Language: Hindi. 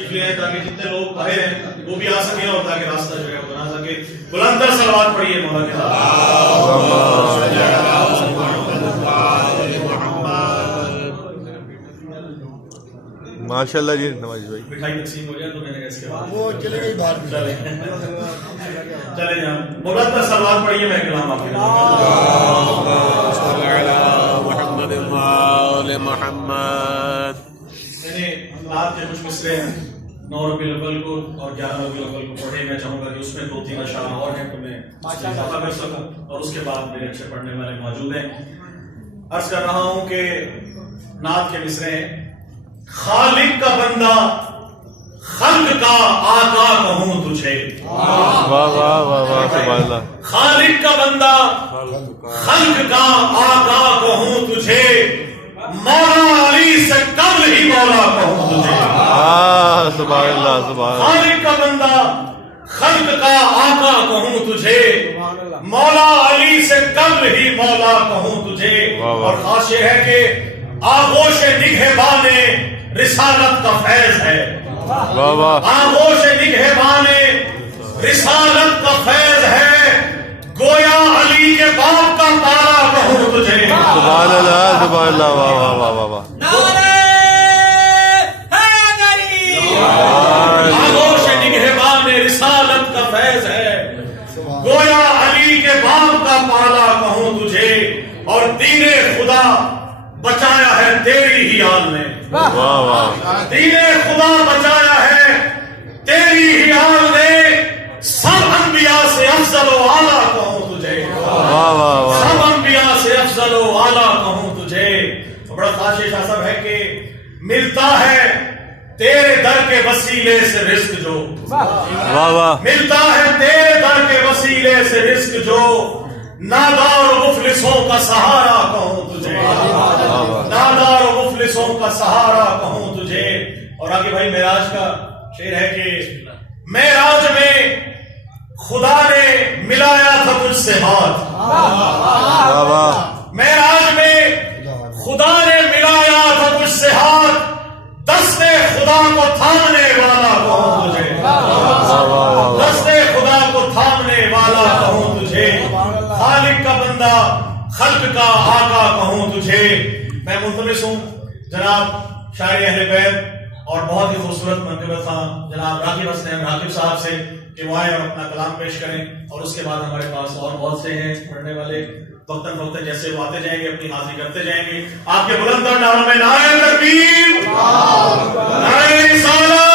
इसलिए ताकि जितने लोग बाहर हैं वो भी आ सके और ताकि रास्ता जो है वो बना सके। बुलंद सलवात पढ़िए मौला के माशाल्लाह जी नवाज भाई। मिठाई तकसीम हो जाए तो मैंने इसके बाद वो चले गई बाहर में। चले जाओ बुलंद सलवात पढ़िए मैं कलाम आपके मैंने आज के कुछ मिसरे 9 रबीउल अव्वल को और 11 रबीउल अव्वल को पढ़े। मैं चाहूंगा कि उसमें 2-3 अशार और हैं तो मैं इजाफा कर सकूं और उसके बाद मेरे अच्छे पढ़ने वाले मौजूद हैं। अर्ज कर रहा हूं कि नात के मिसरे हैं। खालिक का बंदा खल्क का आका कहूं तुझे। वाह वाह वाह वाह सुभान अल्लाह। खालिक का बंदा खल्क का आका कहूं तुझे, मौला अली से कब्ल ही मौला कहूं तुझे। सुभान अल्लाह सुभान अल्लाह। खालिक का बंदा खल्क का आका कहूं तुझे, मौला अली से कब्ल ही मौला कहूं तुझे। और खास ये है कि आगोश निगहबाने रिसालत का फैज है। वाह वाह। आगोश निगहबाने रिसालत का फैज है, गोया अली के बाप का पाला कहूं तुझे। सुभान अल्लाह सुभान अल्लाह। वाह वाह वाह वाह वाह। आगोश निगहबाने रिसालत का फैज है, गोया अली के बाप का पाला कहूं तुझे। और दीने खुदा बचाया है तेरी ही आल ने। वाह वाह। दीने खुदा बचाया है तेरी ही आल ने, सब अंबिया से अफजल व आला कहूं तुझे। वाह वाह वाह। सब अंबिया से अफजल व आला कहूं तुझे। बड़ा खास ये सब है कि मिलता है तेरे दर के वसीले से रिस्क जो। वाह वाह। मिलता है तेरे दर के वसीले से रिस्क जो, नादार मुफलिसों का सहारा कहूं तुझे। नादार मुफलिसों का सहारा कहूं तुझे। और आगे भाई मेराज का शेर है कि मेराज में खुदा ने मिलाया था तुझसे हाथ। वाह वाह। मेराज में खुदा ने मिलाया था तुझसे हाथ, दस्ते खुदा को थामने वाला कहूं तुझे। दस्ते खुदा को थामने वाला कहूं तुझे। खालिक का बंदा खल्क का आका कहूं तुझे। मैं मुल्तमिस हूं जनाब शायर अहले बैत और बहुत ही खूबसूरत मंक़िबत था जनाब राकिब हसन राकिब साहब से कि वो आए और अपना कलाम पेश करें। और उसके बाद हमारे पास और बहुत से हैं पढ़ने वाले, वक्तन वक्तन जैसे वो आते जाएंगे अपनी हाजिरी करते जाएंगे। आपके बुलंद नारों में नारे तकबीर, नारे रिसालत।